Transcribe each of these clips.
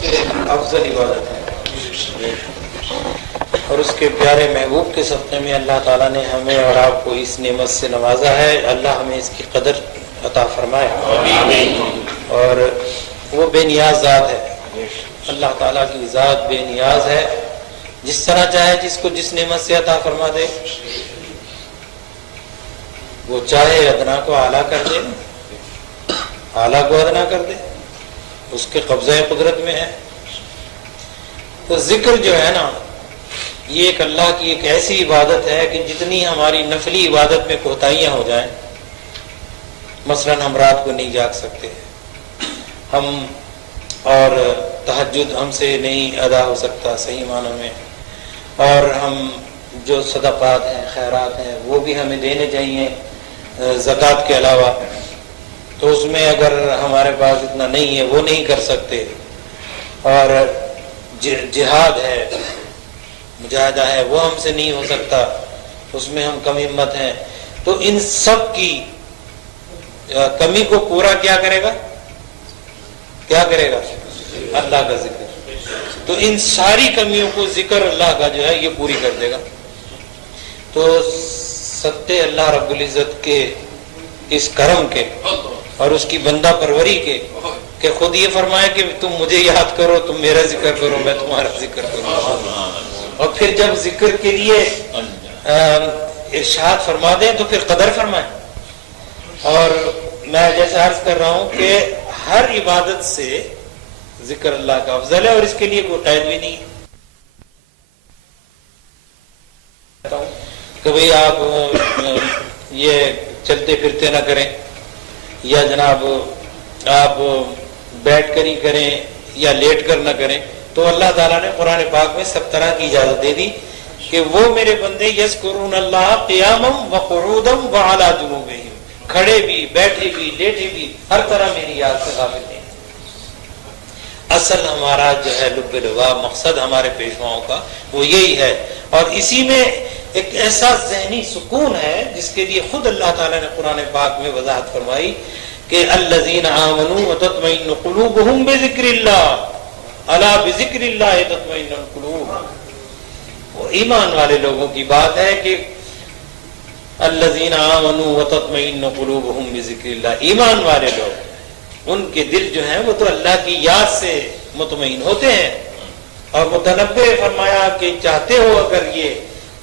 سے افضل عبادت ہے، اور اس کے پیارے محبوب کے صدقے میں اللہ تعالیٰ نے ہمیں اور آپ کو اس نعمت سے نوازا ہے. اللہ ہمیں اس کی قدر عطا فرمائے. اور وہ بے نیاز ذات ہے، اللہ تعالیٰ کی ذات بے نیاز ہے. جس طرح چاہے جس کو جس نعمت سے عطا فرما دے. وہ چاہے ادنا کو اعلیٰ کر دے، اعلیٰ کو ادنا کر دے، اس کے قبضہ قدرت میں ہے. تو ذکر جو ہے نا، یہ ایک اللہ کی ایک ایسی عبادت ہے کہ جتنی ہماری نفلی عبادت میں کوتاہیاں ہو جائیں، مثلا ہم رات کو نہیں جاگ سکتے، ہم اور تہجد ہم سے نہیں ادا ہو سکتا صحیح معنوں میں، اور ہم جو صدقات ہیں خیرات ہیں وہ بھی ہمیں دینے چاہیے زکوٰۃ کے علاوہ. تو اس میں اگر ہمارے پاس اتنا نہیں ہے وہ نہیں کر سکتے، اور جہاد ہے، مجاہدہ ہے، وہ ہم سے نہیں ہو سکتا، اس میں ہم کم ہمت ہیں. تو ان سب کی کمی کو پورا کیا کرے گا؟ کیا کرے گا؟ اللہ کا ذکر. تو ان ساری کمیوں کو ذکر اللہ کا جو ہے یہ پوری کر دے گا. تو صدقے اللہ رب العزت کے اس کرم کے اور اس کی بندہ پروری کے کہ خود یہ فرمائے کہ تم مجھے یاد کرو، تم میرا ذکر کرو، میں تمہارا ذکر کروں. اور پھر جب ذکر کے لیے ارشاد فرما دیں تو پھر قدر فرمائیں. اور میں جیسے عرض کر رہا ہوں کہ ہر عبادت سے ذکر اللہ کا افضل ہے، اور اس کے لیے کوئی قید بھی نہیں ہے. کہ بھئی آپ یہ چلتے پھرتے نہ کریں، یا جناب آپ بیٹھ کر ہی کریں یا لیٹ کر نہ کریں. تو اللہ تعالیٰ نے قرآن پاک میں سب طرح کی اجازت دے دی کہ وہ میرے بندے یذکرون اللہ قیاما وقعودا وعلی جنوبہم، کھڑے بھی، بیٹھے بھی، لیٹے بھی، ہر طرح میری یاد سے غافل ہیں. اصل ہمارا جو ہے لب لباب مقصد ہمارے پیشواؤں کا وہ یہی ہے. اور اسی میں ایک ایسا ذہنی سکون ہے جس کے لیے خود اللہ تعالیٰ نے قرآن پاک میں وضاحت فرمائی کہ الذین آمنوا وتطمئن قلوبہم بذکر اللہ الا بذکر اللہ تطمئن القلوب. وہ ایمان والے لوگوں کی بات ہے کہ الذین آمنوا وتطمئن قلوبہم بذکر اللہ، ایمان والے لوگ ان کے دل جو ہیں وہ تو اللہ کی یاد سے مطمئن ہوتے ہیں. اور متنبع فرمایا کہ چاہتے ہو اگر یہ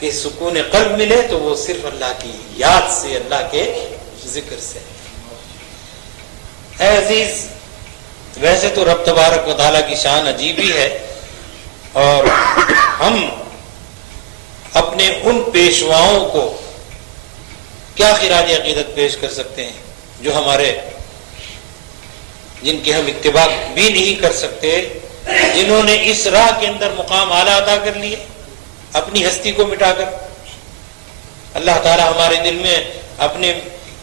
کہ سکون قلب ملے تو وہ صرف اللہ کی یاد سے، اللہ کے ذکر سے. اے عزیز، ویسے تو رب تبارک و تعالیٰ کی شان عجیب ہی ہے، اور ہم اپنے ان پیشواؤں کو کیا خراج عقیدت پیش کر سکتے ہیں جو ہمارے، جن کی ہم اتباع بھی نہیں کر سکتے، جنہوں نے اس راہ کے اندر مقام اعلیٰ عطا کر لیے اپنی ہستی کو مٹا کر. اللہ تعالیٰ ہمارے دل میں اپنے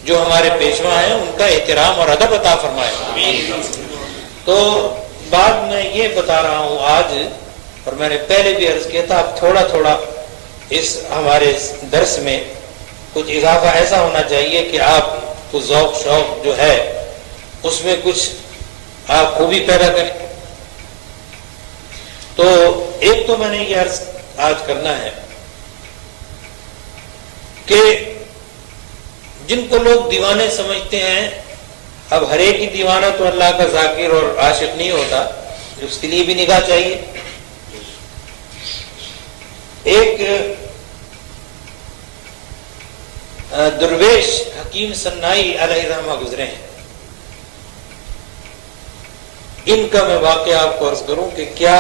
جو ہمارے پیشوا ہیں ان کا احترام اور ادب عطا فرمائے. تو بات میں یہ بتا رہا ہوں آج، اور میں نے پہلے بھی عرض کیا تھا، اب تھوڑا تھوڑا اس ہمارے درس میں کچھ اضافہ ایسا ہونا چاہیے کہ آپ کو ذوق شوق جو ہے اس میں کچھ آپ خوبی پیدا کریں. تو ایک تو میں نے یہ عرض آج کرنا ہے کہ جن کو لوگ دیوانے سمجھتے ہیں، اب ہر ایک ہی دیوانہ تو اللہ کا ذاکر اور عاشق نہیں ہوتا، اس کے لیے بھی نگاہ چاہیے. ایک درویش حکیم سنائی علیہ رحمہ گزرے ہیں. ان کا میں واقعہ آپ کو عرض کروں کہ کیا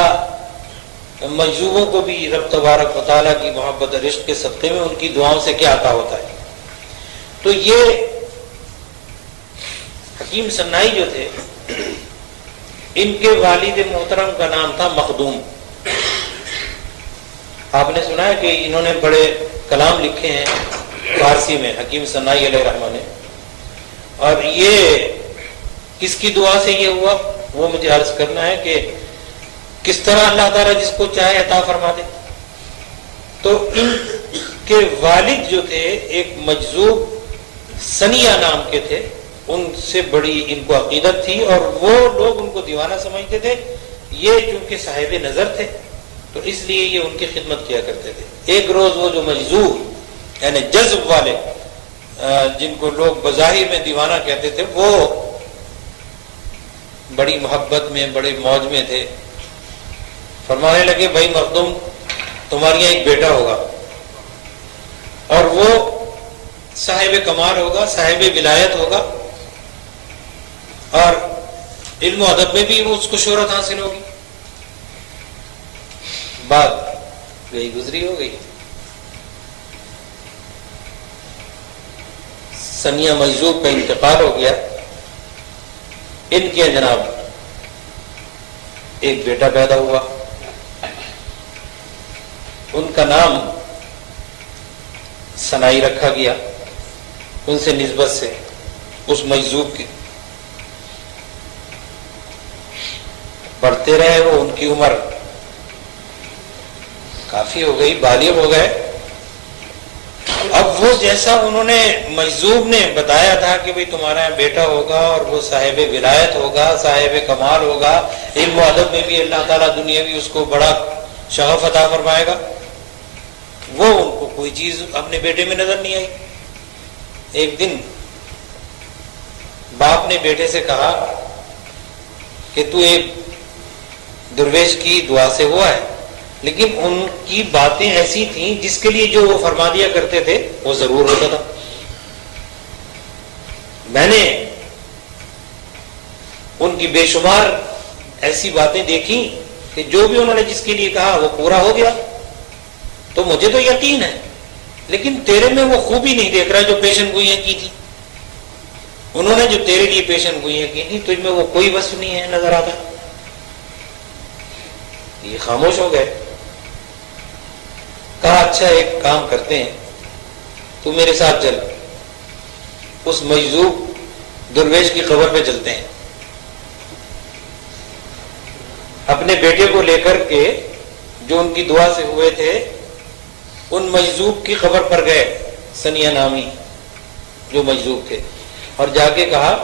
مجذوبوں کو بھی رب تبارک و تعالیٰ کی محبت اور عشق کے صدقے میں ان کی دعاؤں سے کیا عطا ہوتا ہے. تو یہ حکیم سنائی جو تھے، ان کے والد محترم کا نام تھا مخدوم. آپ نے سنا ہے کہ انہوں نے بڑے کلام لکھے ہیں فارسی میں، حکیم سنائی علیہ رحمہ نے. اور یہ کس کی دعا سے یہ ہوا وہ مجھے عرض کرنا ہے کہ کس طرح اللہ تعالیٰ جس کو چاہے عطا فرما دے. تو ان کے والد جو تھے ایک مجذوب سنیہ نام کے تھے، ان سے بڑی ان کو عقیدت تھی، اور وہ لوگ ان کو دیوانہ سمجھتے تھے، یہ چونکہ صاحب نظر تھے تو اس لیے یہ ان کی خدمت کیا کرتے تھے. ایک روز وہ جو مجذوب یعنی جذب والے جن کو لوگ بظاہر میں دیوانہ کہتے تھے، وہ بڑی محبت میں بڑے موج میں تھے. فرمانے لگے بھائی مخدوم تمہارے یہاں ایک بیٹا ہوگا اور وہ صاحب کمال ہوگا، صاحب ولایت ہوگا، اور علم و ادب میں بھی وہ اس کو شہرت حاصل ہوگی. بات گئی گزری ہو گئی. سنیہ مجذوب کا انتقال ہو گیا. ان کے جناب ایک بیٹا پیدا ہوا، ان کا نام سنائی رکھا گیا ان سے نسبت سے اس مجذوب کی. بڑھتے رہے وہ، ان کی عمر کافی ہو گئی، بالغ ہو گئے. اب وہ جیسا انہوں نے مجذوب نے بتایا تھا کہ بھئی تمہارا یہاں بیٹا ہوگا اور وہ صاحب ولایت ہوگا، صاحب کمال ہوگا، علم و ادب میں بھی اللہ تعالیٰ دنیا بھی اس کو بڑا شغف عطا فرمائے گا، وہ ان کو کوئی چیز اپنے بیٹے میں نظر نہیں آئی. ایک دن باپ نے بیٹے سے کہا کہ تو ایک درویش کی دعا سے ہوا ہے، لیکن ان کی باتیں ایسی تھیں جس کے لیے جو وہ فرما دیا کرتے تھے وہ ضرور ہوتا تھا. میں نے ان کی بے شمار ایسی باتیں دیکھی کہ جو بھی انہوں نے جس کے لیے کہا وہ پورا ہو گیا. تو مجھے تو یقین ہے، لیکن تیرے میں وہ خوبی نہیں دیکھ رہا جو پیشن گوئیاں کی تھی. انہوں نے جو تیرے لیے پیشن گوئیاں کی تھی تجھ میں وہ کوئی وصف نہیں ہے نظر آتا. یہ خاموش ہو گئے. کہا اچھا ایک کام کرتے ہیں، تو میرے ساتھ چل، اس مجذوب درویش کی قبر پہ چلتے ہیں. اپنے بیٹے کو لے کر کے جو ان کی دعا سے ہوئے تھے ان مجذوب کی قبر پر گئے، سنیہ نامی جو مجذوب تھے، اور جا کے کہا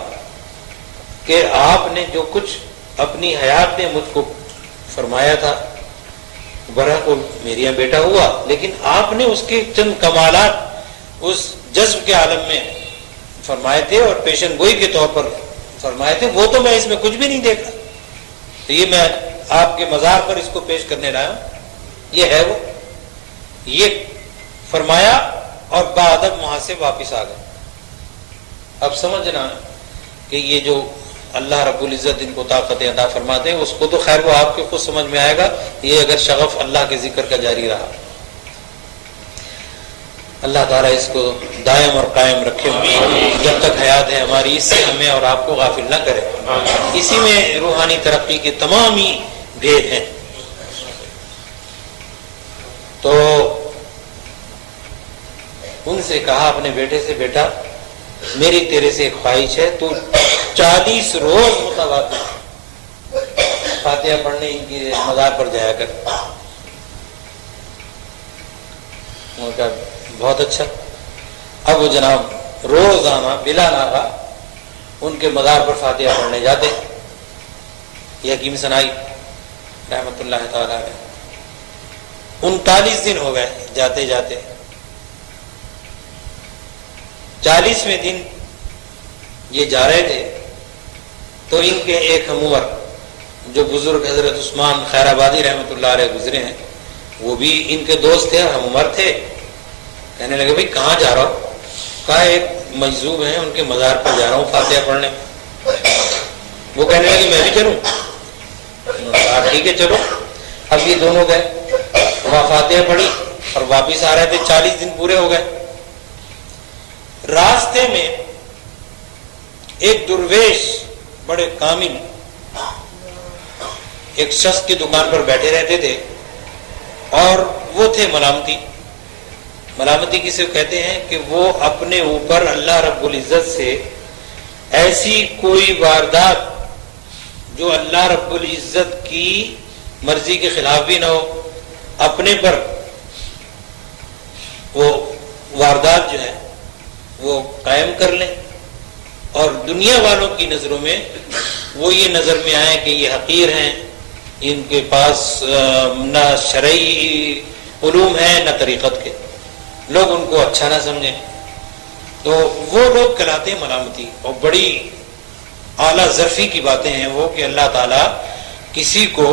کہ آپ نے جو کچھ اپنی حیات میں مجھ کو فرمایا تھا برحق میرے یہاں بیٹا ہوا، لیکن آپ نے اس کے چند کمالات اس جذب کے عالم میں فرمائے تھے اور پیشن گوئی کے طور پر فرمائے تھے، وہ تو میں اس میں کچھ بھی نہیں دیکھا. تو یہ میں آپ کے مزار پر اس کو پیش کرنے لایا ہوں. یہ ہے وہ، یہ فرمایا اور باادب وہاں سے واپس آ گئے. اب سمجھنا کہ یہ جو اللہ رب العزت ان کو طاقت عطا فرماتے ہیں اس کو تو خیر وہ آپ کے خود سمجھ میں آئے گا. یہ اگر شغف اللہ کے ذکر کا جاری رہا، اللہ تعالیٰ اس کو دائم اور قائم رکھے، جب تک حیات ہے ہماری، اس سے ہمیں اور آپ کو غافل نہ کرے. اسی میں روحانی ترقی کے تمام ہی بھید ہیں. تو ان سے کہا اپنے بیٹے سے، بیٹا میری تیرے سے ایک خواہش ہے، تو 40 روز متواتر فاتحہ پڑھنے ان کے مزار پر جایا کر. انہوں نے کہا بہت اچھا. اب وہ جناب روزانہ بلا ناغہ ان کے مزار پر فاتحہ پڑھنے جاتے. یہ حکیم سنائی رحمت اللہ تعالیٰ علیہ 39 دن ہو گئے جاتے جاتے. 40ویں دن یہ جا رہے تھے تو ان کے ایک ہمعمر جو بزرگ حضرت عثمان خیر آبادی رحمت اللہ علیہ گزرے ہیں، وہ بھی ان کے دوست تھے اور ہمعمر تھے. کہنے لگے بھائی کہاں جا رہا ہو؟ کہا ایک مجذوب ہیں ان کے مزار پر جا رہا ہوں فاتحہ پڑھنے. وہ کہنے لگے میں بھی چلوں؟ کہا ٹھیک ہے چلو. اب یہ دونوں گئے، وہاں فاتحہ پڑھی اور واپس آ رہے تھے. 40 دن پورے ہو گئے. راستے میں ایک درویش بڑے کامل ایک شخص کی دکان پر بیٹھے رہتے تھے اور وہ تھے ملامتی. ملامتی کسے کہتے ہیں کہ وہ اپنے اوپر اللہ رب العزت سے ایسی کوئی واردات جو اللہ رب العزت کی مرضی کے خلاف بھی نہ ہو، اپنے پر وہ واردات جو ہے وہ قائم کر لیں اور دنیا والوں کی نظروں میں وہ یہ نظر میں آئے کہ یہ حقیر ہیں، ان کے پاس نہ شرعی علوم ہے نہ طریقت کے، لوگ ان کو اچھا نہ سمجھیں، تو وہ لوگ کہلاتے ہیں ملامتی۔ اور بڑی اعلیٰ ظرفی کی باتیں ہیں وہ کہ اللہ تعالیٰ کسی کو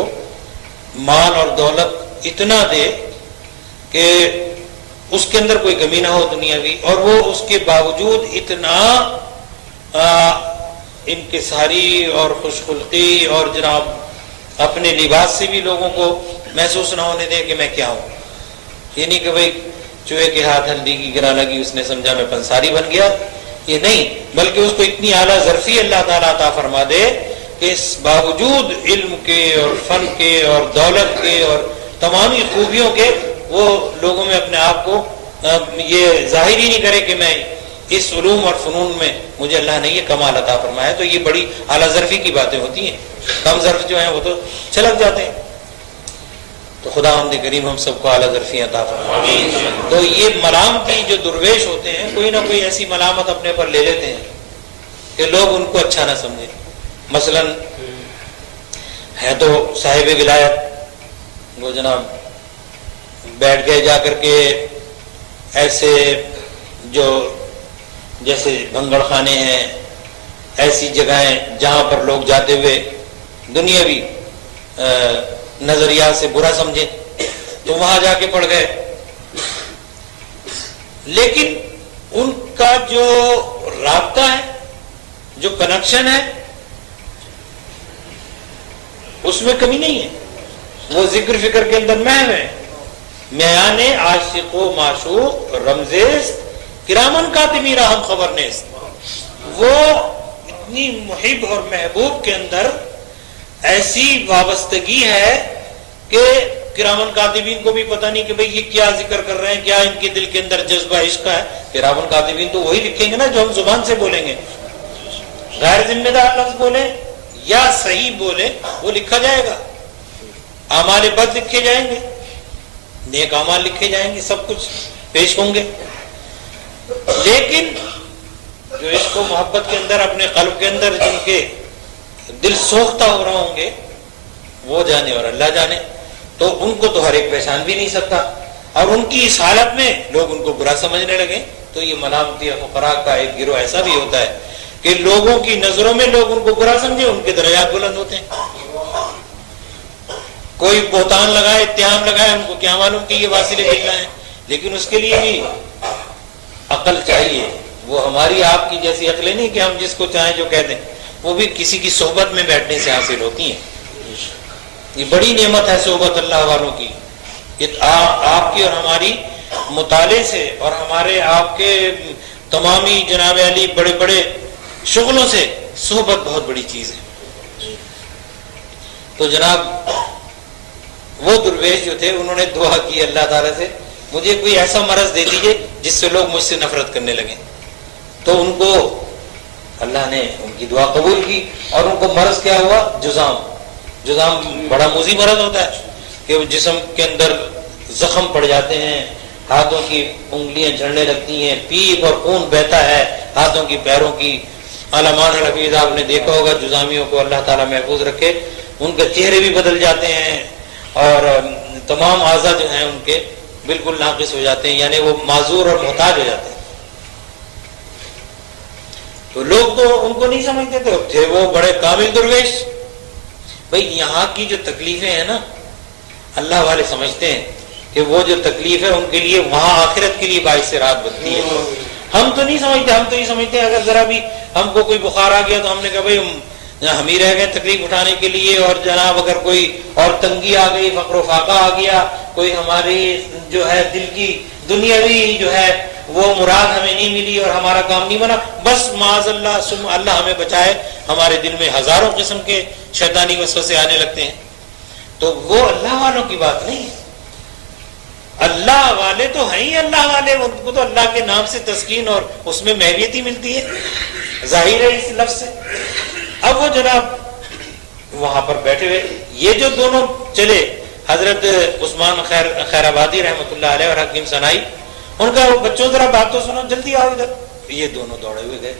مال اور دولت اتنا دے کہ اس کے اندر کوئی کمی نہ ہو دنیاوی، اور وہ اس کے باوجود اتنا انکساری اور خوش خلقی اور جناب اپنے لباس سے بھی لوگوں کو محسوس نہ ہونے دے کہ میں کیا ہوں۔ یہ نہیں کہ بھئی چوہے کے ہاتھ ہلدی کی گرا لگی، اس نے سمجھا میں پنساری بن گیا، یہ نہیں، بلکہ اس کو اتنی اعلیٰ ظرفی اللہ تعالیٰ عطا فرما دے کہ اس باوجود علم کے اور فن کے اور دولت کے اور تمامی خوبیوں کے وہ لوگوں میں اپنے آپ کو یہ ظاہر ہی نہیں کرے کہ میں اس علوم اور فنون میں مجھے اللہ نے یہ کمال عطا فرمایا۔ تو یہ بڑی اعلیٰ ظرفی کی باتیں ہوتی ہیں، کم ظرف جو ہیں وہ تو چھلک جاتے ہیں۔ تو خداوند کریم ہم سب کو اعلیٰ ظرفی عطا فرمائے۔ تو یہ ملامتی جو درویش ہوتے ہیں کوئی نہ کوئی ایسی ملامت اپنے پر لے لیتے ہیں کہ لوگ ان کو اچھا نہ سمجھیں۔ مثلا ہے تو صاحب ولایت، وہ جناب بیٹھ گئے جا کر کے ایسے جو جیسے بھنگڑ خانے ہیں، ایسی جگہیں جہاں پر لوگ جاتے ہوئے دنیاوی نظریات سے برا سمجھیں، تو وہاں جا کے پڑ گئے، لیکن ان کا جو رابطہ ہے، جو کنیکشن ہے، اس میں کمی نہیں ہے، وہ ذکر فکر کے اندر محو ہے۔ میان عاشق و معشوق رمزیست کرامن کاتبی راہم خبر نیست، وہ اتنی محب اور محبوب کے اندر ایسی وابستگی ہے کہ کرامن کاتبین کو بھی پتہ نہیں کہ بھئی یہ کیا ذکر کر رہے ہیں، کیا ان کے دل کے اندر جذبہ عشق ہے۔ کرامن کاتبین تو وہی لکھیں گے نا جو ہم زبان سے بولیں گے، غیر ذمہ دار لفظ بولیں یا صحیح بولیں وہ لکھا جائے گا، اعمال بد لکھے جائیں گے، نیک اعمال لکھے جائیں گے، سب کچھ پیش ہوں گے۔ لیکن جو اس کو محبت کے اندر اپنے قلب کے اندر جن کے دل سوختہ ہو رہا ہوں گے وہ جانے اور اللہ جانے، تو ان کو تو ہر ایک پہچان بھی نہیں سکتا، اور ان کی اس حالت میں لوگ ان کو برا سمجھنے لگے۔ تو یہ ملامتی فقراء کا ایک گروہ ایسا بھی ہوتا ہے کہ لوگوں کی نظروں میں لوگ ان کو برا سمجھے، ان کے درجات بلند ہوتے ہیں۔ کوئی بہتان لگائے، اتہام لگائے، ان کو کیا معلوم کہ یہ واصل باللہ ہے، لیکن اس کے لیے بھی عقل چاہیے۔ وہ ہماری آپ کی جیسی عقلیں نہیں کہ ہم جس کو چاہیں جو کہہ دیں، وہ بھی کسی کی صحبت میں بیٹھنے سے حاصل ہوتی ہیں۔ یہ بڑی نعمت ہے صحبت اللہ والوں کی، آپ کی اور ہماری مطالعے سے اور ہمارے آپ کے تمامی جناب علی بڑے بڑے شغلوں سے صحبت بہت بڑی چیز ہے۔ تو جناب وہ درویش جو تھے انہوں نے دعا کی اللہ تعالیٰ سے، مجھے کوئی ایسا مرض دے دیجئے جس سے لوگ مجھ سے نفرت کرنے لگیں۔ تو ان کو اللہ نے ان کی دعا قبول کی، اور ان کو مرض کیا ہوا؟ جذام۔ جذام بڑا موذی مرض ہوتا ہے کہ جسم کے اندر زخم پڑ جاتے ہیں، ہاتھوں کی انگلیاں جھڑنے لگتی ہیں، پیپ اور خون بہتا ہے ہاتھوں کی پیروں کی۔ علمان الحفیظ آپ نے دیکھا ہوگا، جذامیوں کو اللہ تعالیٰ محفوظ رکھے، ان کے چہرے بھی بدل جاتے ہیں اور تمام اعضاء جو ہیں ان کے بالکل ناقص ہو جاتے ہیں، یعنی وہ معذور اور محتاج ہو جاتے ہیں۔ تو لوگ تو ان کو نہیں سمجھتے تھے وہ بڑے کامل درویش۔ بھئی یہاں کی جو تکلیفیں ہیں نا، اللہ والے سمجھتے ہیں کہ وہ جو تکلیف ہے ان کے لیے وہاں آخرت کے لیے باعث راحت بنتی ہے۔ ہم تو نہیں سمجھتے، ہم تو یہ سمجھتے ہیں اگر ذرا بھی ہم کو کوئی بخار آ گیا تو ہم نے کہا بھئی ہم ہی رہ گئے تکلیف اٹھانے کے لیے، اور جناب اگر کوئی اور تنگی آ گئی، فقر و فاقہ آ گیا، کوئی ہماری جو ہے دل کی دنیاوی جو ہے وہ مراد ہمیں نہیں ملی اور ہمارا کام نہیں بنا، بس معاذ اللہ سم اللہ ہمیں بچائے، ہمارے دل میں ہزاروں قسم کے شیطانی وسوسے آنے لگتے ہیں۔ تو وہ اللہ والوں کی بات نہیں ہے۔ اللہ والے تو ہیں ہی اللہ والے، ان کو تو اللہ کے نام سے تسکین اور اس میں محویت ہی ملتی ہے، ظاہر ہے اس لفظ سے۔ اب وہ جناب وہاں پر بیٹھے ہوئے، یہ جو دونوں چلے حضرت عثمان خیر آبادی رحمۃ اللہ علیہ اور حکیم ثنائی، ان کا بچوں ذرا بات تو سنو، جلدی آؤ ادھر۔ یہ دونوں دوڑے ہوئے گئے،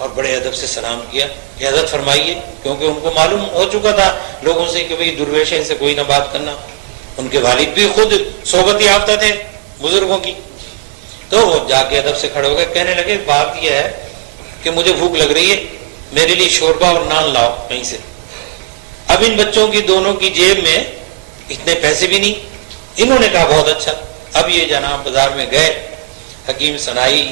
اور بڑے ادب سے سلام کیا کہ حضرت فرمائیے، کیونکہ ان کو معلوم ہو چکا تھا لوگوں سے کہ بھئی درویش ان سے کوئی نہ بات کرنا. ان کے والد بھی خود صحبت یافتہ تھے بزرگوں کی. تو وہ جا کے ادب سے کھڑے ہو گئے، کہنے لگے بات یہ ہے کہ مجھے بھوک لگ رہی ہے، میرے لیے شوربہ اور نان لاؤ کہیں سے. اب ان بچوں کی دونوں کی جیب میں اتنے پیسے بھی نہیں. انہوں نے کہا بہت اچھا. اب یہ جناب بازار میں گئے، حکیم صنائی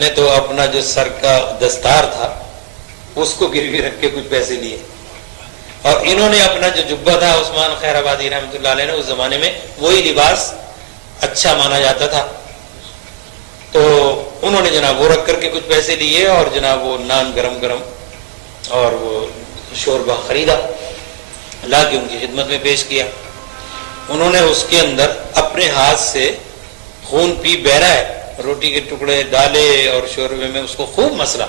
نے تو اپنا جو سر کا دستار تھا اس کو گروی رکھ کے کچھ پیسے لیے، اور انہوں نے اپنا جو جبہ تھا، عثمان خیر آبادی رحمۃ اللہ علیہ نے اس زمانے میں وہی لباس اچھا مانا جاتا تھا، تو انہوں نے جناب وہ رکھ کر کے کچھ پیسے لیے اور جناب وہ نان گرم گرم اور وہ شوربہ خریدا، لا کے ان کی خدمت میں پیش کیا. انہوں نے اس کے اندر اپنے ہاتھ سے خون پی بہرا ہے، روٹی کے ٹکڑے ڈالے اور شوربے میں اس کو خوب مسلا.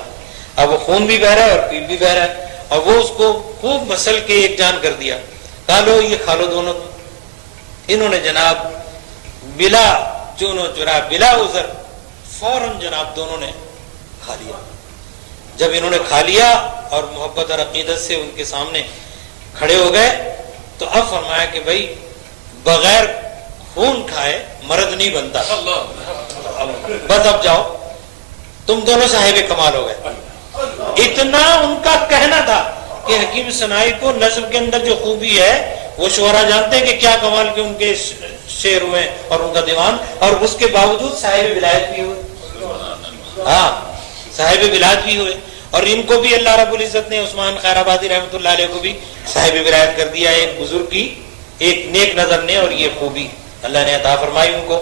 اب وہ خون بھی بہ رہا ہے اور پیپ بھی بہ رہا ہے، اور وہ اس کو خوب مسل کے ایک جان کر دیا. کہا لو یہ کھا لو دونوں. انہوں نے جناب بلا چون و چرا بلا عذر فوراً جناب دونوں نے کھا لیا. جب انہوں نے کھا لیا اور محبت اور عقیدت سے ان کے سامنے کھڑے ہو گئے تو اب فرمایا کہ بھائی بغیر خون کھائے مرد نہیں بنتا، بس اب جاؤ تم دونوں صاحب کمال ہو گئے. اتنا ان کا کہنا تھا کہ حکیم صنائی کو نظم کے اندر جو خوبی ہے وہ شعرا جانتے ہیں کہ کیا کمال کے ان کے شعر ہوئے اور ان کا دیوان، اور اس کے باوجود صاحب ولایت بھی ہوئے. ہاں صاحب ولایت بھی ہوئے، اور ان کو بھی اللہ رب العزت نے عثمان خیر آبادی رحمۃ اللہ علیہ کو بھی صاحب ولایت کر دیا. ایک بزرگ کی ایک نیک نظر نے اور یہ خوبی اللہ نے عطا فرمائی ان کو.